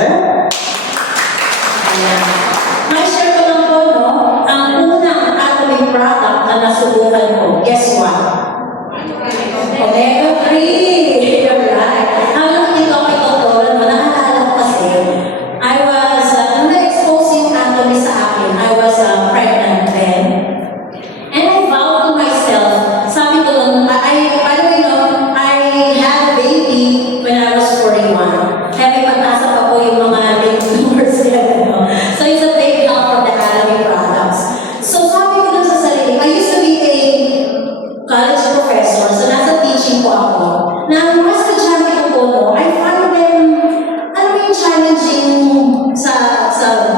pleasure. Ayan. Ma-share ko lang po, no? Ang unang Atomy product na nasubukan ko, guess what? Omega 3! You're right. Habang dito ako ito, nakakala ko kasi, I was, nung na-expose yung Atomy sa akin, I was pregnant then. And I vowed to myself, sabi ko nun, by the way, no, I had a baby when I was 41. Kaya may pag-asa pa po yung mga late bloomers yan, no? So it's a big help from the Atomy products. So sabi ko dun sa sarili, I used to be a college professor, so nasa teaching po ako. Na mga estudyante ko po, no, I find them, ano yung challenging sa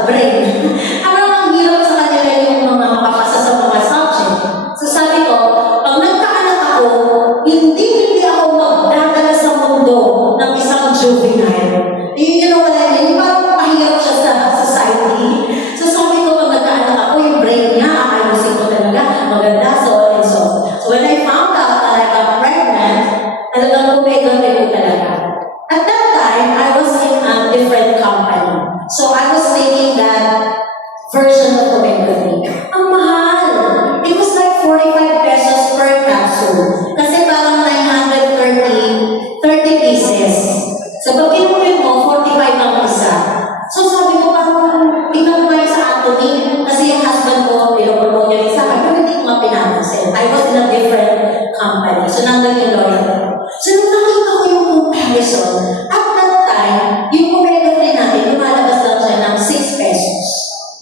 brain. Ang hirap sa kanila yung mga makapasa sa mga subject. So sabi ko, pag nagkaanak ako, hindi ako magdadala sa mundo ng isang juvenile. You know what I mean? Parang pahirap siya sa society. So sabi ko, pag nagkaanak ako, yung brain niya, ayusin ko talaga, maganda, so on and so on. So when I found out that I got pregnant, talagang kumegante ko talaga. At that time, I was in a different company. So I was taking that version of Omega 3. Ang mahal! It was like 45 pesos per capsule. Kasi parang 30 pieces. So pag kinumpin mo, 45 ang isa. So sabi ko, parang tingnan ko sa Atomy. Kasi yung husband ko, pinopromote niya rin sa akin, pero hindi ko nga pinapansin. I was in a different company. So nandun yung lawyer ko. So nung nakita ko yung comparison, at that time, yung Omega 3 natin, lumalabas lang siya ng 6 pesos.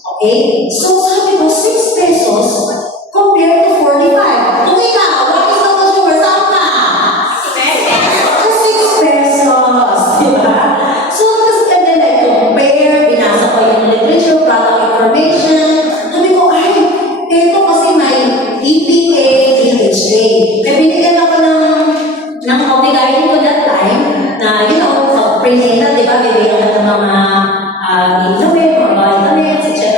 Okay? So sabi ko, 6 pesos compared to 45. Kung ikaw, what is the consumer? Saan ka? 6 pesos. Diba? So, and then I compare, binasa ko yung literature, product information. Sabi ko, ay, ito kasi may EPA, DHA. Kaya binigyan ako ng multivitamin ko that time, na, you know, prenatal, di ba, bibigyan ka ng mga inumin, mga vitamins, etc.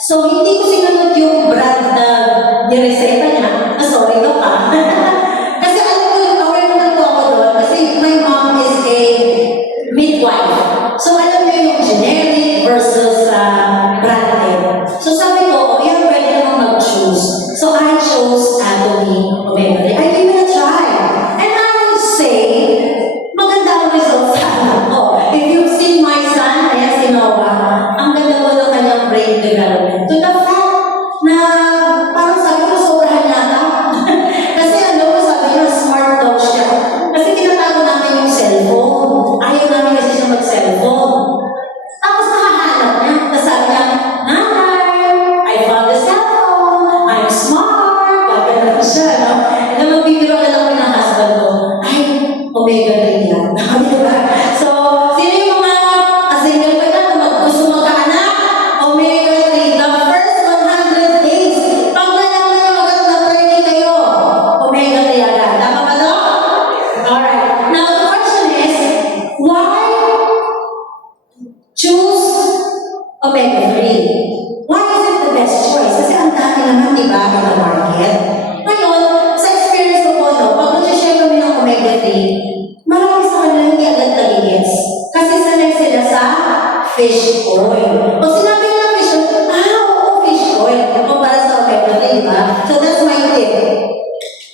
So, hindi ko sinunod yung brand na nireseta niya. Sorry, ito pa. Kasi alam ko yung aware na po ako doon. Kasi my mom is a midwife. So, alam niyo yung generic versus branded. So, sabi ko, yan pwede naman mag-choose. So, I chose Atomy Omega 3. I gave it a try. And I would say, maganda ang results sa anak ko. If you've seen my son, ayan si Noah, ang ganda mo ng kanyang brain development. To the fact na parang sabi ko, sobrahan yata. Kasi ano, sabi niya, smart daw siya. Kasi tinatago namin yung cellphone. Ayaw namin kasi siya mag-cellphone. Tapos nakahanap niya. Tapos sabi niya, Nanay, I found the cellphone. I'm smart. Gaganda siya, no? And then magbibiro na lang ko ng husband ko, ay, Omega 3 yan. Diba? So, sino yung mga single pa na gusto magkaanak? Omega 3. The first 100 days. Pag nalaman nyo agad na 30 kayo, Omega 3 agad. Tama ba no? Alright. Now, the question is, why choose Omega 3? Why is it the best choice? Kasi ang dami naman, di ba, in the market. Ngayon, sa experience ko po, no, pag nag-share kami ng Omega 3, marami sa kanila hindi agad nagigets. Kasi sanay sila sa fish oil. Pag sinabi nila fish oil, oo, fish oil. Kung para sa Omega 3, di ba? So that's my tip.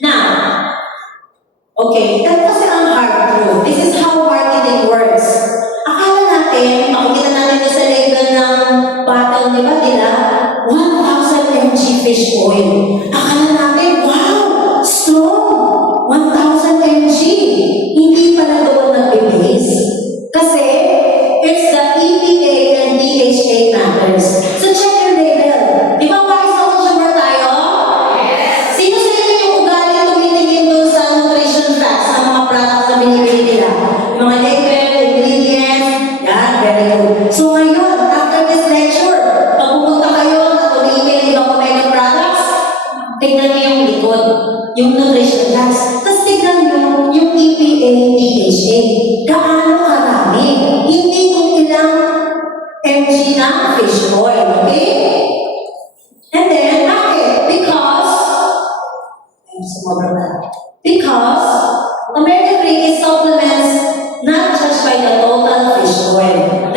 Now, okay, ito kasi ang hard truth. This is how marketing works. Akala natin, makikita natin sa label ng bottle, di ba nila? 1,000 mg fish oil. Akala natin, wow, strong! 1,000 mg. Hindi pala doon nag-base. Kasi, it's the EPA and DHA matters. So check your label. Di ba wise na consumer tayo? Yes. Sino sa inyo yung ugali tumitingin doon sa nutrition facts ng mga products na binibili nila? Mga label, ingredients, yan, very good. So ngayon, after this lecture, pag pumunta kayo at tumimili ng Omega products, tignan niyo yung likod, yung nutrition facts. Tapos tignan niyo yung EPA, DHA. Gaano karami? Hindi kung ilang mg ng fish oil, okay? And then, because Omega 3 is supplements not just by the total fish oil.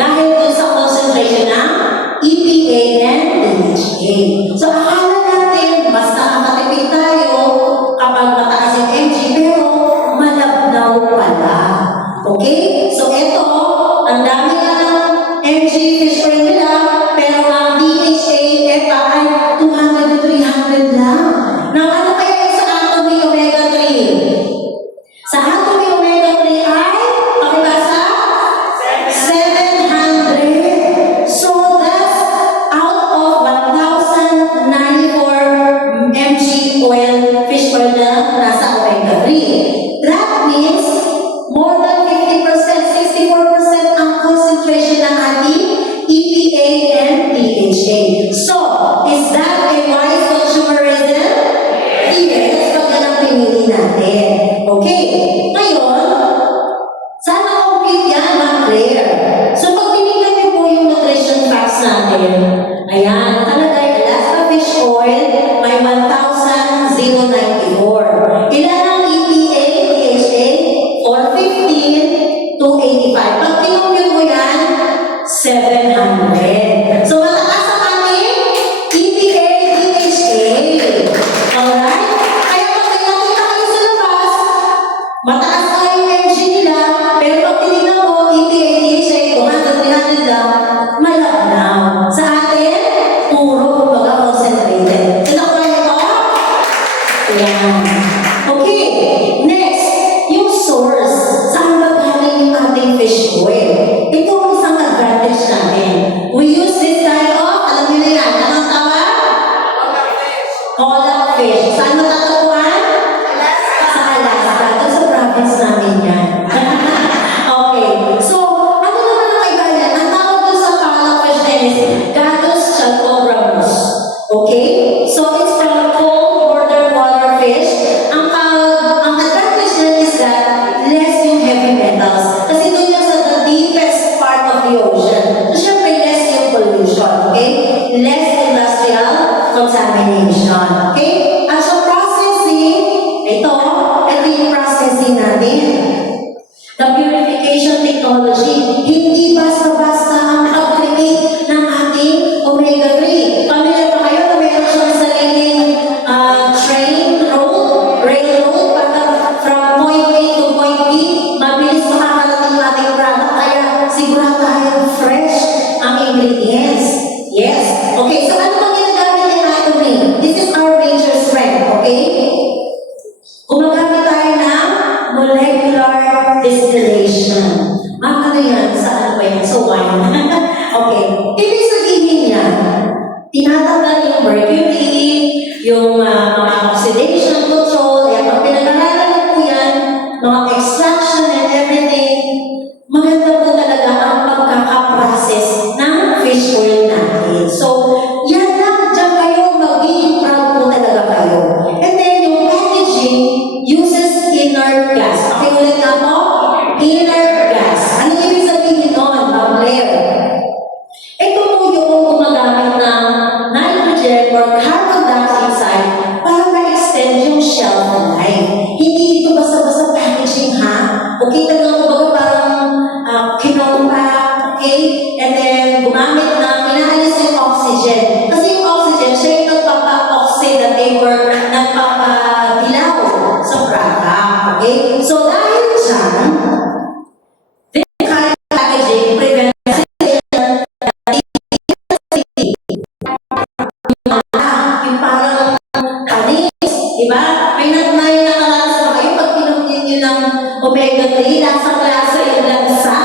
MG fish oil nila, pero ang DHA, EPA ay 200 to 300 lang. Now, ano kaya yung sa Atomy Omega 3? Sa Atomy Omega 3 ay, pakibasa? 700. So that's out of 1,094 mg oil, fish oil na nasa omega 3. That means more than 50%, 64% ang concentration ng ating EPA and DHA. So, is that a wise consumerism? Yes, pag yan ang pinili natin. Okay, ngayon, sana complete yan, Ma'am Claire. So, pag tinignan niyo po yung nutrition facts natin, ayan, nakalagay, Alaska fish oil, may 1,094. Ilan ang EPA, DHA? 415 to 85. Pag tinumpit mo yan, 700. So, mataas ang ating EPA, DHA. Alright? Kaya pag may nakita kayo sa labas, mataas na yung MG nila, pero pag tinignan mo, EPA, DHA, 200, 300 lang, malabnaw. Sa atin, puro, kumbaga, concentrated. So, nakuha niyo to? Ayan. Okay. Next, yung source. Saan ba galing yung ating fish oil? Ito ang isang advantage natin. We use this type of, alam niyo na yan, anong tawag? Cola fish. Saan matatagpuan? Sa Alaska. Doon sa province namin yan. Okay. So, ano naman ang iba yan? Ang tawag doon sa cola fish na is Gadus chalcobramus. Okay? So, it's from cold border water fish. Ang advantage niya is that less yung heavy metals. Kasi doon yan sa the deepest part of the ocean. So, syempre, less yung pollution. Okay? Less industrial contamination. Okay? At sa processing, ito yung processing natin. The purification technology, hindi basta-basta ang pag-create ng ating omega 3. Pamilya ba kayo na meron siyang sariling railroad, para from point A to point B, mabilis makakarating ang ating product, kaya sigurado tayo fresh ang ingredients. Yes. Okay, so ano bang ginagamit ng Atomy? This is our major strength, okay? Gumagamit tayo ng molecular distillation. Ano yan? Saan ba yan? So, wine. Okay. Ibig sabihin yan, tinatanggal yung mercury, yung mga oxidation control, kaya pag pinag-aralan niyo po yan, mga extraction and everything, maganda po talaga ang pagkakaprocess ng fish oil natin. So, yan lang, dyan kayo, magiging proud po talaga kayo. And then, yung packaging uses inert gas. Pakiulit nga po, inert gas. Ano ibig sabihin nun, Ma'am Claire? Ito po yung gumagamit ng nitrogen or carbon dioxide para ma-extend yung shelf life. Hindi ito basta-basta packaging, ha? Okay, talagang kumbaga parang kinompa, okay? And then, gumamit ng, inaalis yung oxygen. Kasi yung oxygen, siya yung nagpapa-oxidate or nagpapadilaw sa product, okay? So, dahil dyan, this kind of packaging prevents yung parang panis, di ba? May nakalalas na kayo pag pinumit nyo ng omega 3, lasa-lasa yung lansa.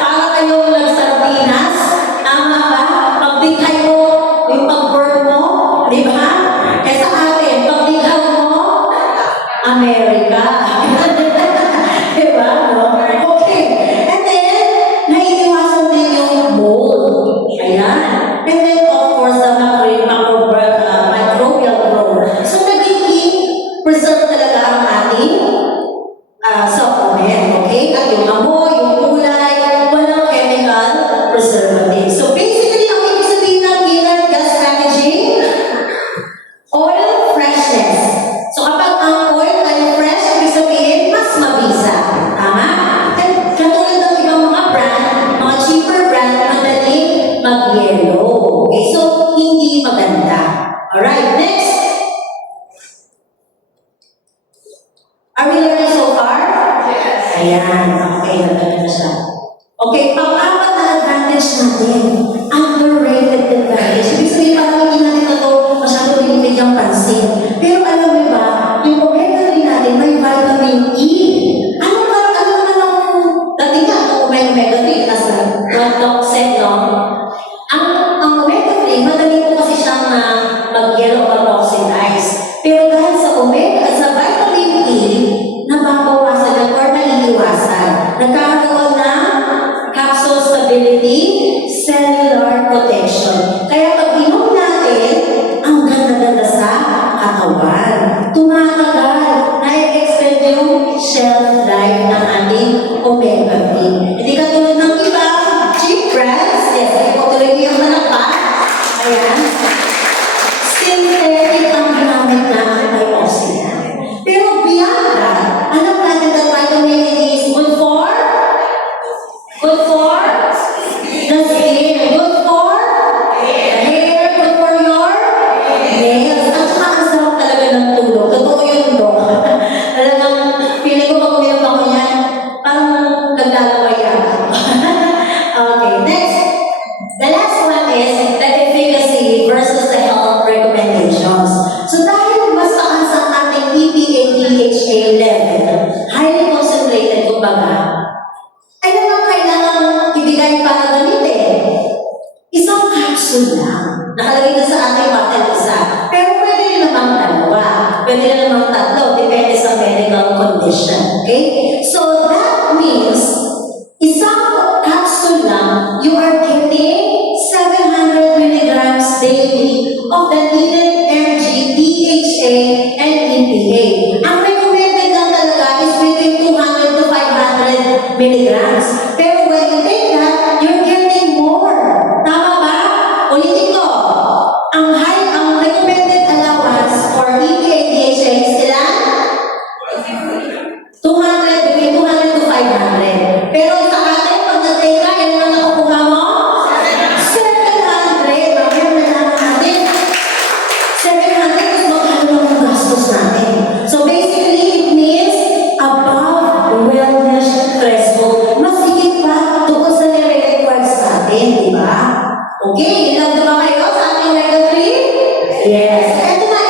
Para kayong nagsardinas, tama ba? Pagdikay mo, yung pag-burn mo, di ba? Kaya sa atin, pagdikay mo, America. Di ba? No? Okay. And then, naiiwasan din yung mold. Ayan. And then, of course, the microbial growth. So, nagiging preserve talaga ang ating supplement. Okay? At yung amoy, yung kulay, walang chemical preservative. So, basically, ang ibig sabihin ng inert gas packaging, oil freshness. So, kapag ang oil ay fresh, ibig sabihin, mas mabisa. Tama? And katulad ng ibang mga brand, mga cheaper brand, madaling mag-yellow. Okay? So, hindi maganda. Alright, next. Are we learning so far? Yes. Ayan. Okay, naganda na siya. Okay, pang-apat na advantage natin. Underrated din tayo. Ibig sabihin, parang hindi natin ito masyado binibigyang pansin. Pero alam mo ba, yung omega-3 natin may vitamin E. Ano naman ang dating nga kung may omega-3? Kasi what Doc said, no? Ang omega-3, madali po kasi siyang mag-yellow or oxidize. Pero dahil sa vitamin E, nababawasan yan or naiiwasan. Nagkakaroon ng capsule stability, cellular protection. Kaya pag inom natin, ang ganda-ganda sa katawan. Tumatagal, na-extend yung shelf life ng ating omega-3. Hindi katulad ng iba, cheap brands, yes, ay po tuloy yung manakpan. Ayan. Synthetic ang ginamit na antioxidant. Pero beyond that, alam natin that vitamin E is good for the skin, good for the hair, good for your nails. At saka ang sarap talaga ng tulog. Totoo yun, Dok. Talagang feeling ko pag uminom ako yan, parang naglalaway yata. Okay, next. The last one is the efficacy versus the health recommendations. So dahil mas taas ang ating EPA-DHA level, highly concentrated, kumbaga, ay naman kailangan ibigay para gamitin. Isang capsule lang. Nakalagay na sa ating bottle isa. Pero pwede rin namang dalawa. Pwede rin namang tatlo. Depende sa medical condition. Okay? So that means, isang capsule lang, you are getting 700 milligrams daily of the needed energy, DHA, and EPA. Ang recommended lang talaga is between 200 to 500 milligrams. Pero when you take that, you're getting more. Tama ba? Ulitin ko. Ang recommended allowance for EPA, DHA is ilan? 200, between 200 to 500. Pero sa atin, pag na-take ka, ilan ang nakukuha mo? 700. Bakit nalaman natin? 700 is magkano lang ang gastos natin. So basically, it means above wellness threshold. Mas higit pa doon sa nire-required sa atin, di ba? Okay, ilan na ba kayo sa ating omega-3? Yes. Ito na,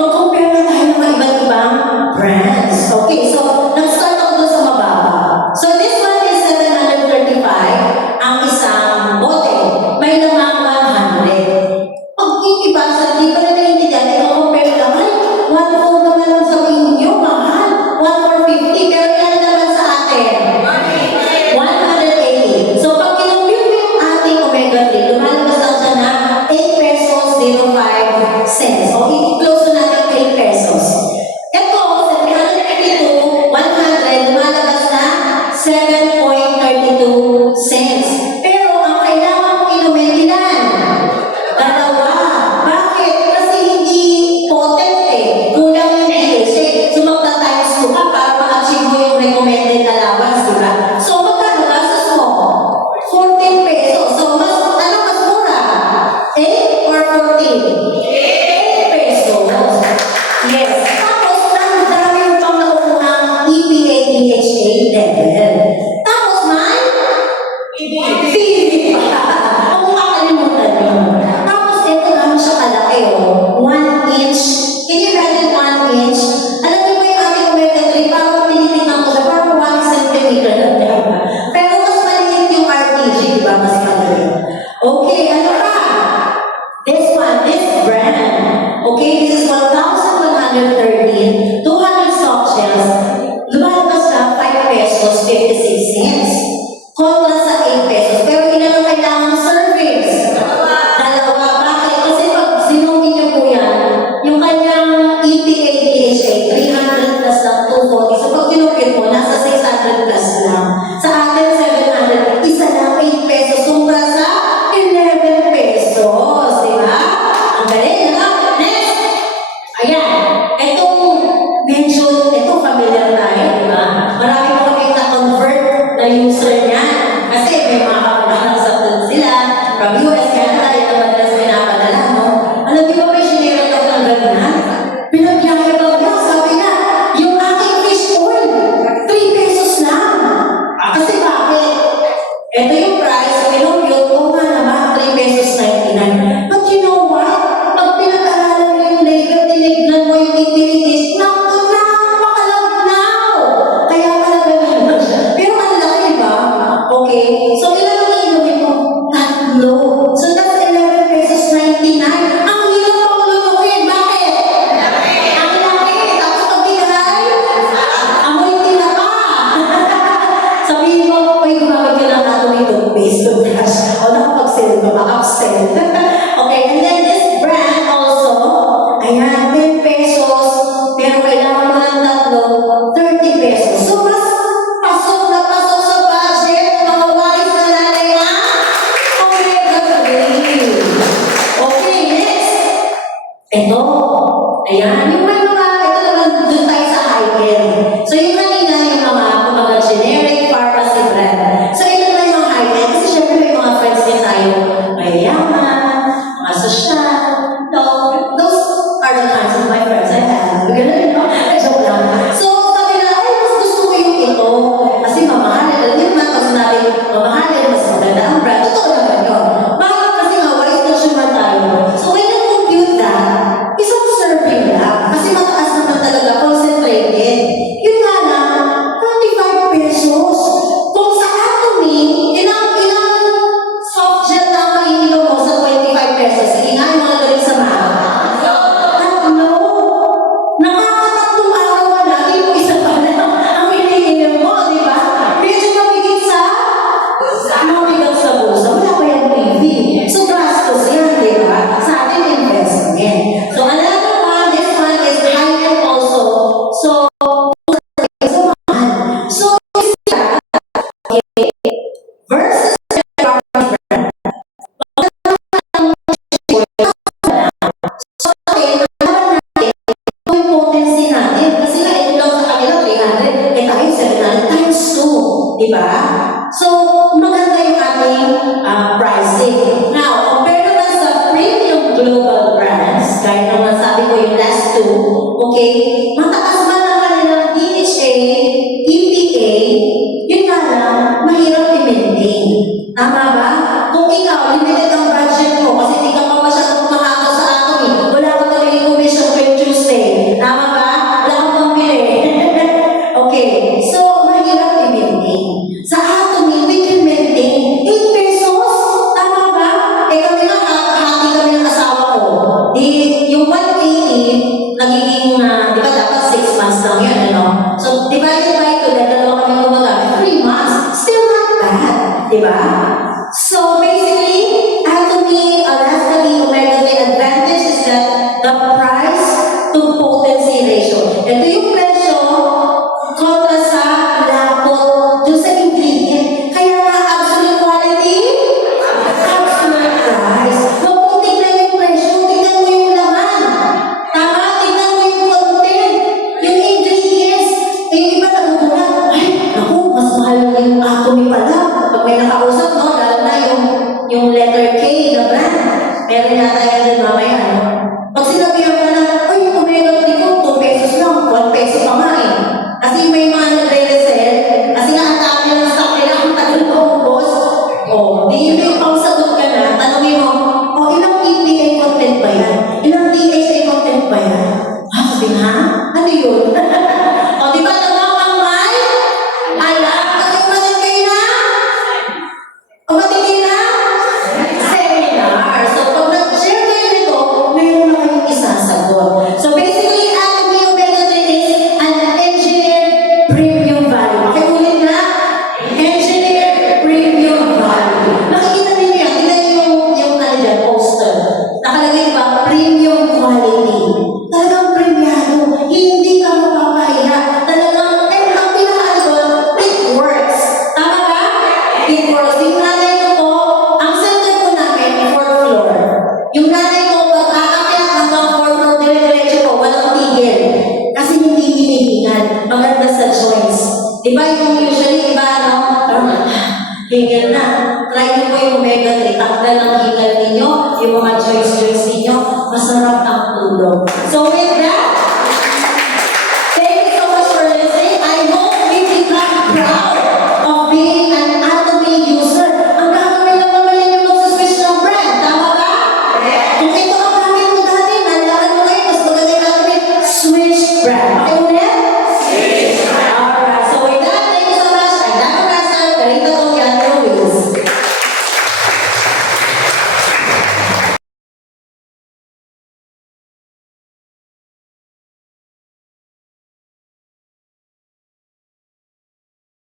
mag-compare na tayo ng mga iba't ibang brands. Okay, so nag-start ako doon sa mababa. So this one is 735, ang isang bote. May lamang 100. Pag iba sa di pa na naiintindihan, ito-compare lang, ay, 1/4 naman lang sabihin niyo, mahal. 1/450, pero yan naman sa atin. 180. So pag kinumpute mo yung ating omega-3, lumalabas lang siya na 8 pesos 05 cents. O i-close na natin 8 pesos. Ito, sa 352, 100, lumalabas na 7.32 cents. Pero ang kailangan mong inumin, ilan? Dalawa. Bakit? Kasi hindi potent eh. Kulang yung DHA. So magta-times 2 ka para ma-achieve mo yung recommended allowance, di ba? So magkano gastos mo? 14 pesos. So mas mura? 8 or 14? 8 pesos. Yes. Tapos, ang dami yung pang nakukuha ang EPA-DHA level. Tapos, may feed pa. Kung makakalimutan yun. Tapos, ito naman siya kalaki, oh. 1 inch. Can you imagine 1 inch? Alam niyo ba yung ating omega-3? Parang tinitignan ko siya, parang 1 centimeter lang niya. Pero mas maliit yung RTG, di ba? Mas maliit. Okay, ano pa? This one, this brand. Okay, this is 1,113. 200 soft shells. Lumalabas na 5 pesos 56 cents. Kontra sa 8 pesos. Pero ilan ang kailangan servings? Dalawa. Bakit? Kasi pag sinumin niyo po yan, Ayan, yung may mga, ito naman, doon tayo sa high-end. So yung kanina, yung mga generic pharmacy brand. So ito naman yung high-end, kasi syempre may mga friends din tayo, mayayaman, mga sosyal. So, those are the kinds of my friends I have. Ganun, no? Joke lang. So, sabi na, ay, mas gusto ko yung ito. Kasi mamahalin. Alam niyo naman, pag sinabi, mamahalin, mas maganda ang brand. Totoo naman yun. Bakit kasi nga, wise consumer tayo. So, when you compute that, isang serving lang. Kasi mataas naman talaga, concentrated. Yun nga na, 25 pesos. Kung sa Atomy, ilang soft gel na ang maininom mo sa 25 pesos. Sige nga, yung mga galing sa mga. Tatlo. Nakakatatlong araw ka na, hindi mo isa pa na ang iniinom mo, di ba? Medyo mabigit sa mabigat sa bulsa. Wala pa yung TV. So, gastos yan, di ba? Sa ating investment. So, another one, this one is high-end also. So, so, versus yung potency natin. Kasi nga, ito lang sa kanila, 300. Eh tayo, 700 times 2. Di ba? So, maganda yung ating pricing. Now, compare naman sa premium global brands, kahit naman sabi ko yung last two, okay, mataas man ang kanilang DHA, EPA, yun nga lang, mahirap i-maintain. Tama ba? Kung ikaw, limited ang budget mo, kasi hindi ka pa masyadong makakaw sa akin, wala ka talagang commission per Tuesday. Tama ba? Wala kang pambili. Okay, so mahirap i-maintain. Sa Atomy, we can maintain 8 pesos. Tama ba? Eh kami nga, hati kami ng asawa ko. Yung 180, nagiging, di ba dapat 6 months lang yan, ano? So, divided by 2, dalawa kami gumagamit, 3 months. Still not bad. Di ba? So, basically, Atomy, lastly, Omega 3 advantage is that the price to potency ratio. Ito yung presyo kontra sa lapot dun sa ingredient. Kaya nga, absolute quality, absolute price. Huwag mong tignan yung presyo, tignan mo yung laman. Tama? Tignan mo yung content, yung ingredients. Eh, yung iba nagugulat, ay, naku, mas mahal na yung Atomy pala. Pag may nakausap, no, lalo na yung letter K na brand. Meron yata yan din mamaya, no? Pag sinabihan ka na, ay, yung Omega 3 ko, 2 pesos lang, 1 peso pa nga eh. Kasi may mga nagre-resell, kasi nga ang dami ng stock nila, ang tagal pa ubos. O, di yung pang-sagot ka na, tanongin mo, o, ilang EPA content ba yan? Ilang DHA content ba yan? Ah, sabi nga, ano yun? O, di ba, namamang may? Alam, kasi kayo na? O, matigil na? Seminar. So, pag nag-share kayo nito, mayroon na kayong isasagot. So, basically, Atomy Omega 3 is an engineered premium value. Pakiulit na, engineered premium value. Nakikita ninyo yan, tingnan niyo yung ano dyan, poster. Nakalagay ba, premium quality. Talagang premiado. Hindi ka mapapahiya. Talagang, ang pinakaano doon, it works. Tama ba? It works. Yung nanay ko po, ang center ko namin, 4th floor. Yung nanay ko, pag aakyat hanggang 4th floor, dire-diretso ko, walang tigil. Kasi hindi hinihingan. Maganda sa joints. Di ba yung usually, iba, ano, hingal na. Try nyo po yung Omega 3. Takdal ang hingal ninyo, yung mga joints ninyo, masarap ang tulog. So with that,